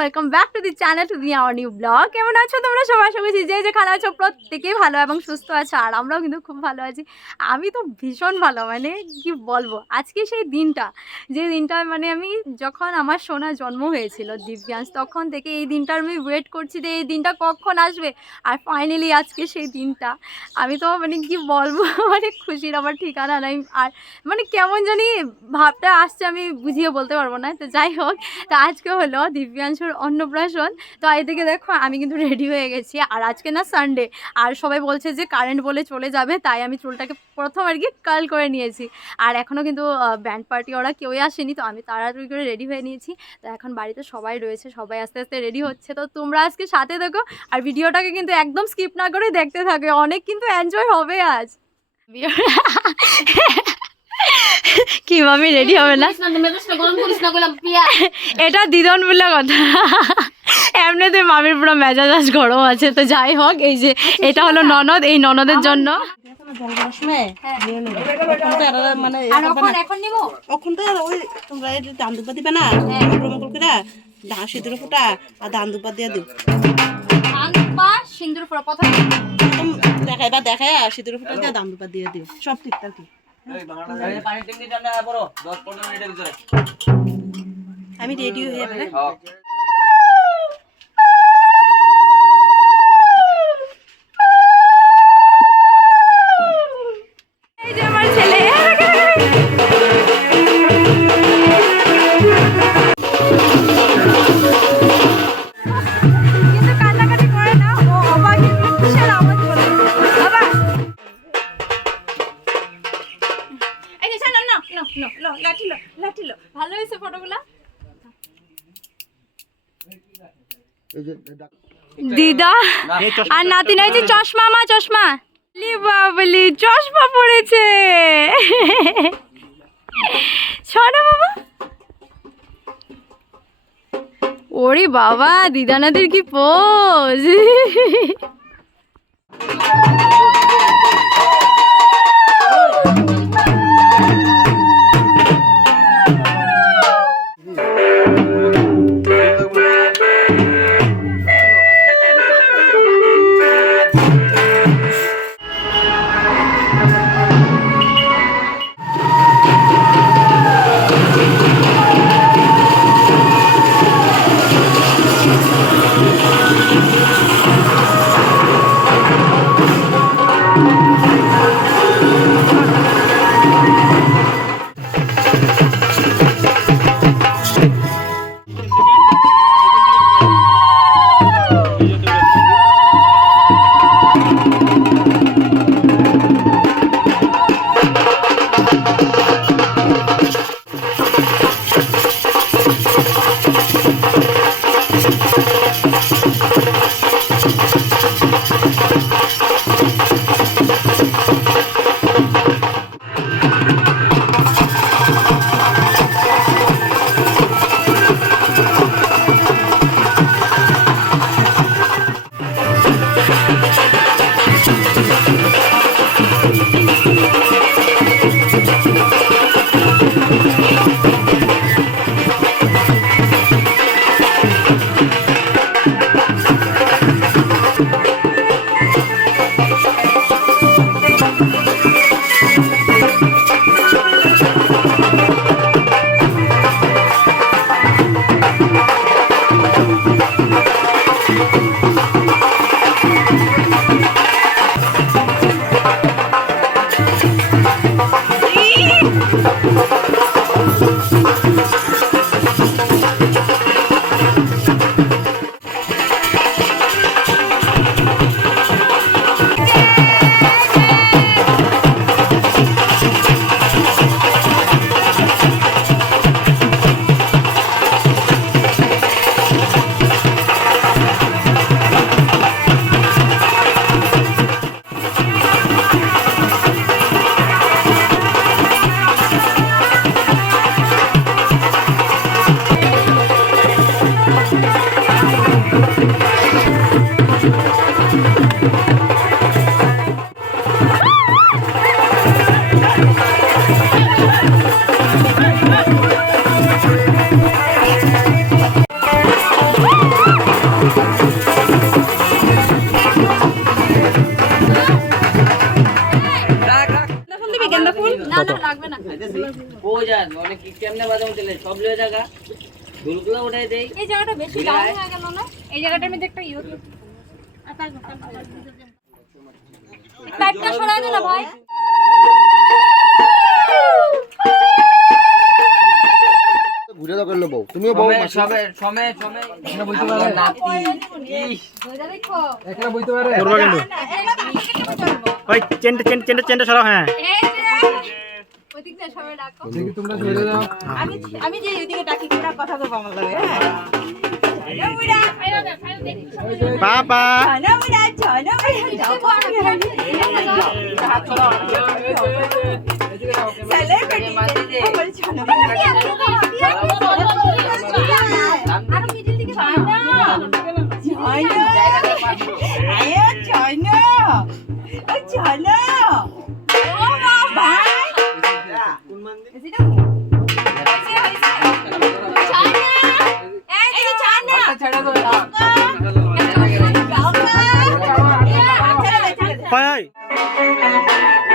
Welcome back to the channel to the our new blog কেমন আছো তোমরা? আশা করছি যে যেখানে আছো প্রত্যেকেই ভালো এবং সুস্থ আছো, আর আমরাও কিন্তু খুব ভালো আছি। আমি তো ভীষণ ভালো মানে কি বলব? আজকে সেই দিনটা, যে দিনটা মানে আমি যখন আমার সোনা জন্ম হয়েছিল দিব্যাংশ, তখন থেকে এই দিনটার আমি ওয়েট করছি যে এই দিনটা কখন আসবে। আর ফাইনালি আজকে সেই দিনটা, আমি তো মানে কি বলব? মানে খুশির আমার ঠিকানা নাই, আর মানে কেমন জানি ভাবটা আসছে, আমি বুঝিয়ে বলতে পারব না। তো যাই হোক, তো আজকে হলো দিব্যাংশুর অন্নপ্রাশন তো এদিকে দেখো, আমি কিন্তু রেডি হয়ে গেছি। আর আজকে না সানডে আর সবাই বলছে যে কারেন্ট বলে চলে যাবে, তাই আমি চুলটাকে প্রথম আর কি কার্ল করে নিয়েছি। আর এখনও কিন্তু ব্যান্ড পার্টি ওরা কেউই আসেনি, তো আমি তাড়াতাড়ি করে রেডি হয়ে নিয়েছি। তো এখন বাড়িতে সবাই রয়েছে, সবাই আস্তে আস্তে রেডি হচ্ছে। তো তোমরা আজকে সাথে দেখো আর ভিডিওটাকে কিন্তু একদম স্কিপ না করে দেখতে থাকে। অনেক কিন্তু এনজয় হবে আজ। কি মামি রেডি হবে না? এটা দিদন বলে কথা। এমনিতে মামির পুরো মেজাজ আজ গরম আছে তো যাই হোক এই যে এটা হলো ননদ এই ননদের জন্য। মানে আর এখন এখন নিবো? এখন তো ওই তোমরা দান দুপা দিবে না প্রমকল করে ধান সিঁদুর ফুটা আর ধান দুপা দিয়ে দিও। প্রথমে দেখাই আর সিঁদুর ফুটা দিয়ে ধান দুপা দিয়ে দিও। সব ঠিক আর কি আমি রেডি হয়ে যাবে দিদা, আর নাতি নাই যে চশমা, মা, চশমা। বাবলি, চশমা পড়েছে। শোনো বাবা। ওরে বাবা, দিদানাদের কি পোজ? না? এই ঘুরে দাও করল তুমিও বউ সবে সমে সমে পারে। নাতি। পারে। করবা কেন ভাই চেনটা চেনটা সরাও হ্যাঁ। দিয়ে সবাই ডাকো। আমি আমি যে এদিকে ডাকি কিনা কথা বলব আমার লাগে বাবা। আরও মিডিল পাবো। মাথা হয়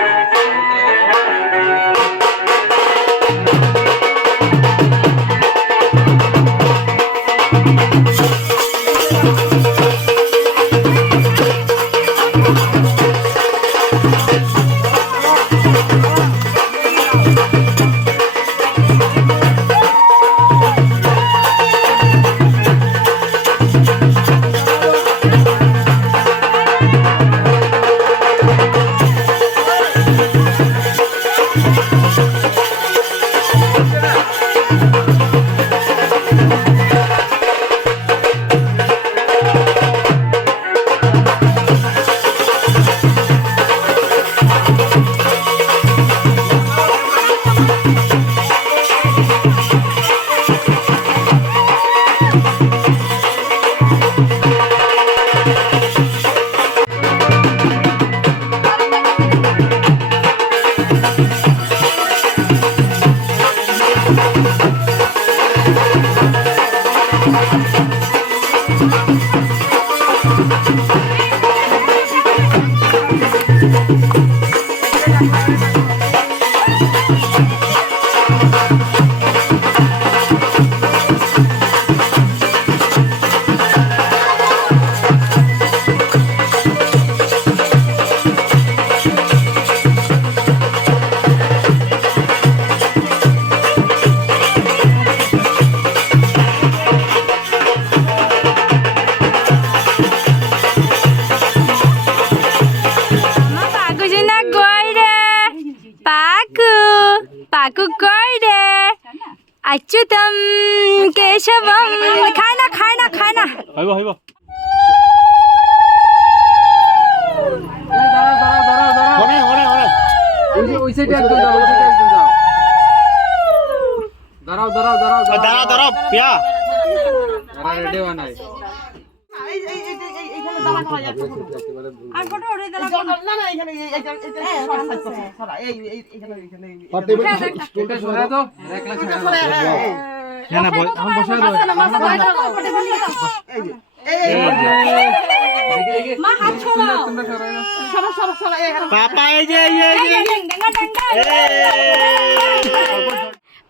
अच्युतम केशवम खाय ना खाय ना खाय ना হইব হইব হনে হনে হনে দাঁড়া দাঁড়া পিয়া না না বল আমার বসে পাপা এই যে এই যে, এই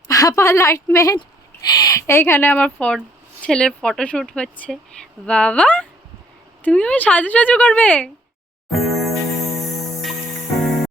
পাপা লাইটম্যান। এইখানে আমার ফট ছেলের ফটোশ্যুট হচ্ছে। বাবা! তুমি ওই সাজু সাজু করবে?